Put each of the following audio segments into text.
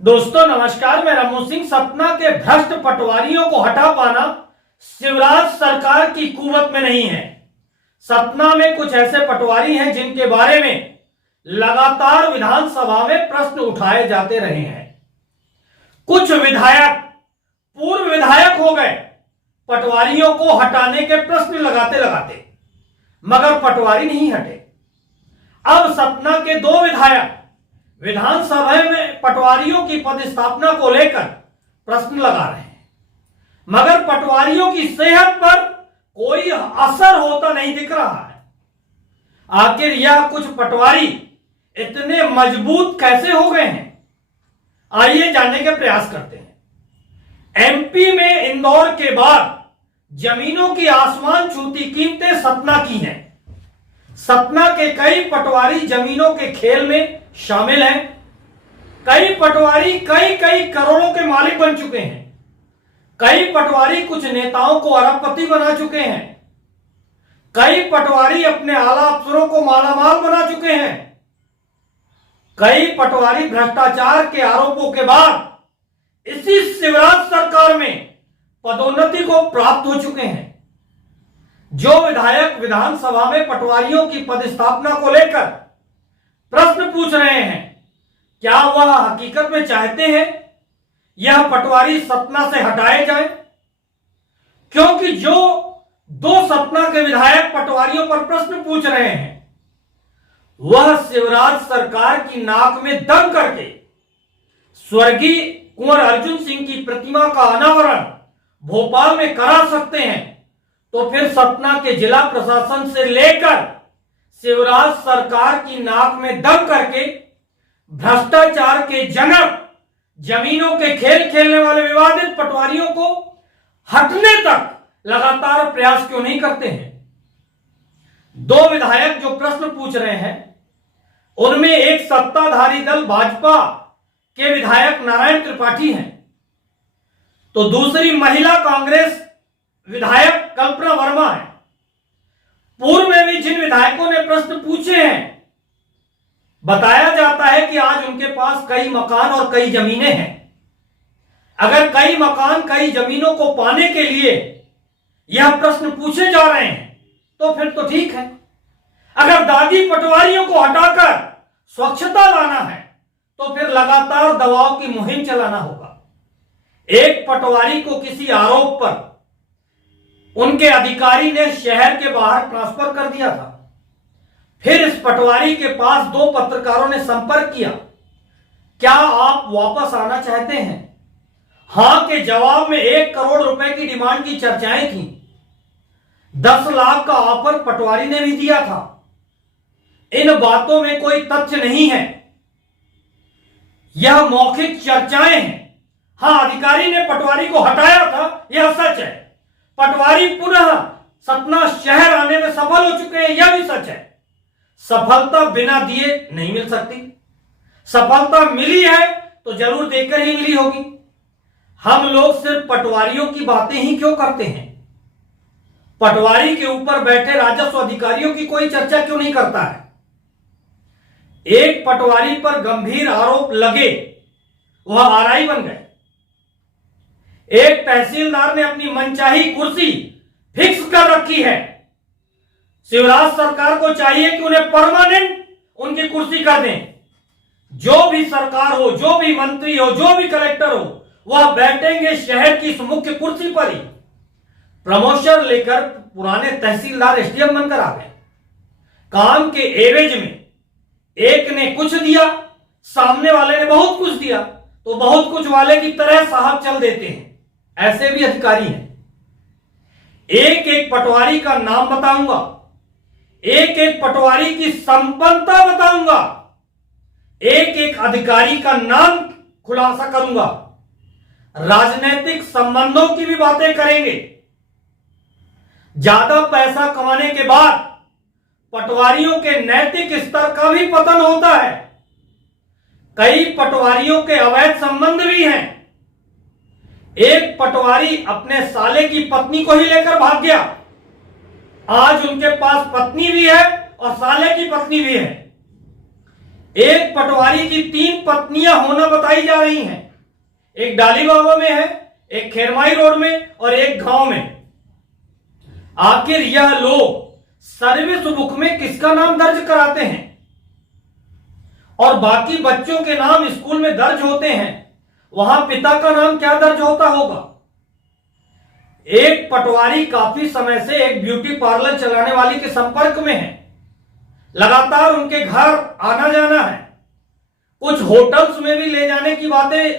दोस्तों नमस्कार, मैं रमू सिंह। सतना के भ्रष्ट पटवारियों को हटा पाना शिवराज सरकार की कुवत में नहीं है। सतना में कुछ ऐसे पटवारी हैं जिनके बारे में लगातार विधानसभा में प्रश्न उठाए जाते रहे हैं। कुछ विधायक पूर्व विधायक हो गए पटवारियों को हटाने के प्रश्न लगाते लगाते, मगर पटवारी नहीं हटे। अब सतना के दो विधायक विधानसभा में पटवारियों की पदस्थापना को लेकर प्रश्न लगा रहे हैं, मगर पटवारियों की सेहत पर कोई असर होता नहीं दिख रहा है। आखिर यह कुछ पटवारी इतने मजबूत कैसे हो गए हैं, आइए जानने के प्रयास करते हैं। एमपी में इंदौर के बाद जमीनों की आसमान छूती कीमतें सतना की हैं। सतना के कई पटवारी जमीनों के खेल में शामिल हैं। कई पटवारी कई कई करोड़ों के मालिक बन चुके हैं। कई पटवारी कुछ नेताओं को अरबपति बना चुके हैं। कई पटवारी अपने आला अफसरों को मालामाल बना चुके हैं। कई पटवारी भ्रष्टाचार के आरोपों के बाद इसी शिवराज सरकार में पदोन्नति को प्राप्त हो चुके हैं। जो विधायक विधानसभा में पटवारियों की पदस्थापना को लेकर प्रश्न पूछ रहे हैं, क्या वह हकीकत में चाहते हैं यह पटवारी सतना से हटाए जाए? क्योंकि जो दो सतना के विधायक पटवारियों पर प्रश्न पूछ रहे हैं, वह शिवराज सरकार की नाक में दम करके स्वर्गीय कुंवर अर्जुन सिंह की प्रतिमा का अनावरण भोपाल में करा सकते हैं, तो फिर सतना के जिला प्रशासन से लेकर शिवराज सरकार की नाक में दम करके भ्रष्टाचार के जनक, जमीनों के खेल खेलने वाले विवादित पटवारियों को हटने तक लगातार प्रयास क्यों नहीं करते हैं? दो विधायक जो प्रश्न पूछ रहे हैं, उनमें एक सत्ताधारी दल भाजपा के विधायक नारायण त्रिपाठी हैं, तो दूसरी महिला कांग्रेस विधायक कल्पना वर्मा है। पूर्व में भी जिन विधायकों ने प्रश्न पूछे हैं, बताया जाता है कि आज उनके पास कई मकान और कई जमीनें हैं। अगर कई मकान कई जमीनों को पाने के लिए यह प्रश्न पूछे जा रहे हैं, तो फिर तो ठीक है। अगर दागी पटवारियों को हटाकर स्वच्छता लाना है, तो फिर लगातार दबाव की मुहिम चलाना होगा। एक पटवारी को किसी आरोप पर उनके अधिकारी ने शहर के बाहर ट्रांसफर कर दिया था। फिर इस पटवारी के पास दो पत्रकारों ने संपर्क किया, क्या आप वापस आना चाहते हैं? हां के जवाब में 1 करोड़ रुपए की डिमांड की चर्चाएं थी। 10 लाख का ऑफर पटवारी ने भी दिया था। इन बातों में कोई तथ्य नहीं है, यह मौखिक चर्चाएं हैं। हां, अधिकारी ने पटवारी को हटाया था, यह सच है। पटवारी पुनः सतना शहर आने में सफल हो चुके हैं, यह भी सच है। सफलता बिना दिए नहीं मिल सकती। सफलता मिली है तो जरूर देकर ही मिली होगी। हम लोग सिर्फ पटवारियों की बातें ही क्यों करते हैं? पटवारी के ऊपर बैठे राजस्व अधिकारियों की कोई चर्चा क्यों नहीं करता है? एक पटवारी पर गंभीर आरोप लगे, वह आरआई बन गए। एक तहसीलदार ने अपनी मनचाही कुर्सी फिक्स कर रखी है। शिवराज सरकार को चाहिए कि उन्हें परमानेंट उनकी कुर्सी कर दें। जो भी सरकार हो, जो भी मंत्री हो, जो भी कलेक्टर हो, वह बैठेंगे शहर की इस मुख्य कुर्सी पर ही। प्रमोशन लेकर पुराने तहसीलदार एसडीएम बनकर आ गए। काम के एवज में एक ने कुछ दिया, सामने वाले ने बहुत कुछ दिया, तो बहुत कुछ वाले की तरह साहब चल देते हैं। ऐसे भी अधिकारी हैं। एक एक पटवारी का नाम बताऊंगा, एक एक पटवारी की संपन्नता बताऊंगा, एक एक अधिकारी का नाम खुलासा करूंगा। राजनीतिक संबंधों की भी बातें करेंगे। ज्यादा पैसा कमाने के बाद पटवारियों के नैतिक स्तर का भी पतन होता है। कई पटवारियों के अवैध संबंध भी हैं। एक पटवारी अपने साले की पत्नी को ही लेकर भाग गया। आज उनके पास पत्नी भी है और साले की पत्नी भी है। एक पटवारी की 3 पत्नियां होना बताई जा रही हैं। एक डाली बाबा में है, एक खेरमाई रोड में और एक गांव में। आखिर यह लोग सर्विस बुक में किसका नाम दर्ज कराते हैं और बाकी बच्चों के नाम स्कूल में दर्ज होते हैं, वहां पिता का नाम क्या दर्ज होता होगा? एक पटवारी काफी समय से एक ब्यूटी पार्लर चलाने वाली के संपर्क में है। लगातार उनके घर आना जाना है। कुछ होटल्स में भी ले जाने की बातें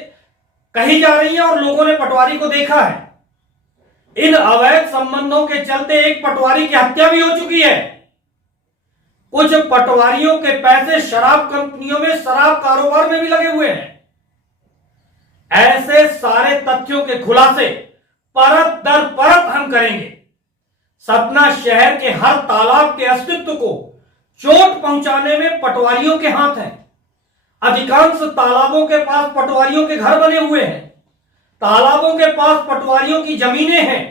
कही जा रही हैं और लोगों ने पटवारी को देखा है। इन अवैध संबंधों के चलते एक पटवारी की हत्या भी हो चुकी है। कुछ पटवारियों के पैसे शराब कंपनियों में शराब कारोबार में भी लगे हुए हैं। ऐसे सारे तथ्यों के खुलासे परत दर परत हम करेंगे। सतना शहर के हर तालाब के अस्तित्व को चोट पहुंचाने में पटवारियों के हाथ है। अधिकांश तालाबों के पास पटवारियों के घर बने हुए हैं। तालाबों के पास पटवारियों की जमीनें हैं।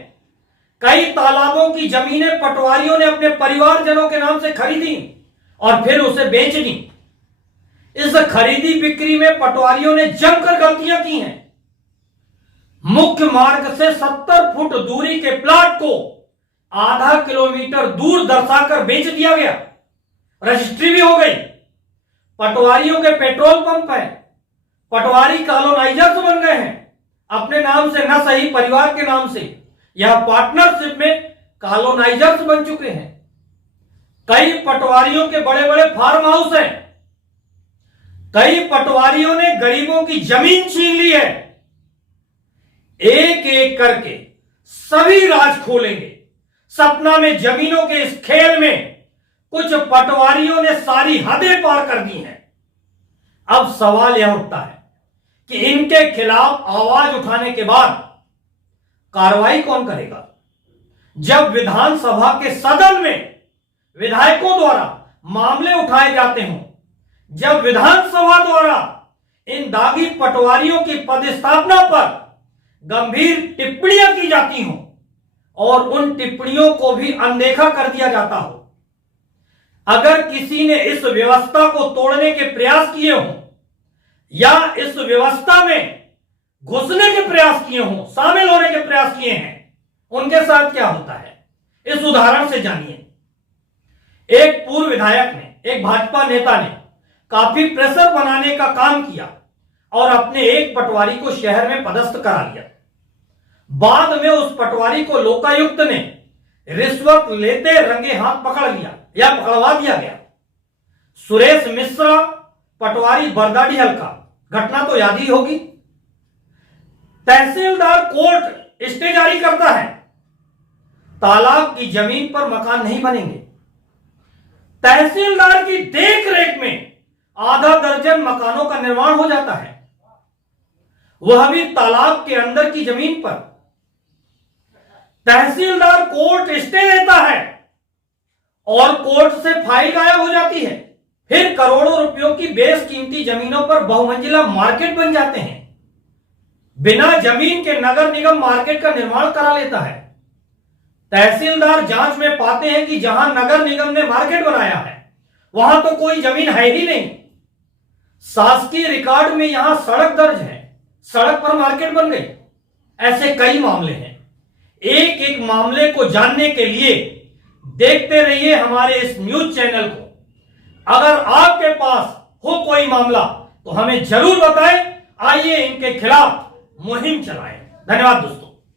कई तालाबों की जमीनें पटवारियों ने अपने परिवारजनों के नाम से खरीदी और फिर उसे बेच दी। इस खरीदी बिक्री में पटवारियों ने जमकर गलतियां की हैं। मुख्य मार्ग से 70 फुट दूरी के प्लाट को आधा किलोमीटर दूर दर्शाकर बेच दिया गया। रजिस्ट्री भी हो गई। पटवारियों के पेट्रोल पंप है। पटवारी कॉलोनाइजर्स बन गए हैं, अपने नाम से न सही परिवार के नाम से। यह पार्टनरशिप में कॉलोनाइजर्स बन चुके हैं। कई पटवारियों के बड़े बड़े फार्म हाउस हैं। कई पटवारियों ने गरीबों की जमीन छीन ली है। एक एक करके सभी राज खोलेंगे। सतना में जमीनों के इस खेल में कुछ पटवारियों ने सारी हदें पार कर दी हैं। अब सवाल यह उठता है कि इनके खिलाफ आवाज उठाने के बाद कार्रवाई कौन करेगा? जब विधानसभा के सदन में विधायकों द्वारा मामले उठाए जाते हों, जब विधानसभा द्वारा इन दागी पटवारियों की पदस्थापना पर गंभीर टिप्पणियां की जाती हों और उन टिप्पणियों को भी अनदेखा कर दिया जाता हो, अगर किसी ने इस व्यवस्था को तोड़ने के प्रयास किए हों या इस व्यवस्था में घुसने के प्रयास किए हों, शामिल होने के प्रयास किए हैं, उनके साथ क्या होता है इस उदाहरण से जानिए। एक पूर्व विधायक ने, एक भाजपा नेता ने काफी प्रेशर बनाने का काम किया और अपने एक पटवारी को शहर में पदस्थ करा लिया। बाद में उस पटवारी को लोकायुक्त ने रिश्वत लेते रंगे हाथ पकड़ लिया या पकड़वा दिया गया। सुरेश मिश्रा, पटवारी बरदाडी हल्का, घटना तो याद ही होगी। तहसीलदार कोर्ट स्टे जारी करता है, तालाब की जमीन पर मकान नहीं बनेंगे। तहसीलदार की देखरेख में आधा दर्जन मकानों का निर्माण हो जाता है, वह भी तालाब के अंदर की जमीन पर। तहसीलदार कोर्ट स्टे लेता है और कोर्ट से फाइल गायब हो जाती है। फिर करोड़ों रुपयों की बेशकीमती जमीनों पर बहुमंजिला मार्केट बन जाते हैं। बिना जमीन के नगर निगम मार्केट का निर्माण करा लेता है। तहसीलदार जांच में पाते हैं कि जहां नगर निगम ने मार्केट बनाया है वहां तो कोई जमीन है ही नहीं। शासकीय रिकॉर्ड में यहां सड़क दर्ज है, सड़क पर मार्केट बन गई। ऐसे कई मामले हैं। एक एक मामले को जानने के लिए देखते रहिए हमारे इस न्यूज चैनल को। अगर आपके पास हो कोई मामला तो हमें जरूर बताएं। आइए इनके खिलाफ मुहिम चलाएं। धन्यवाद दोस्तों।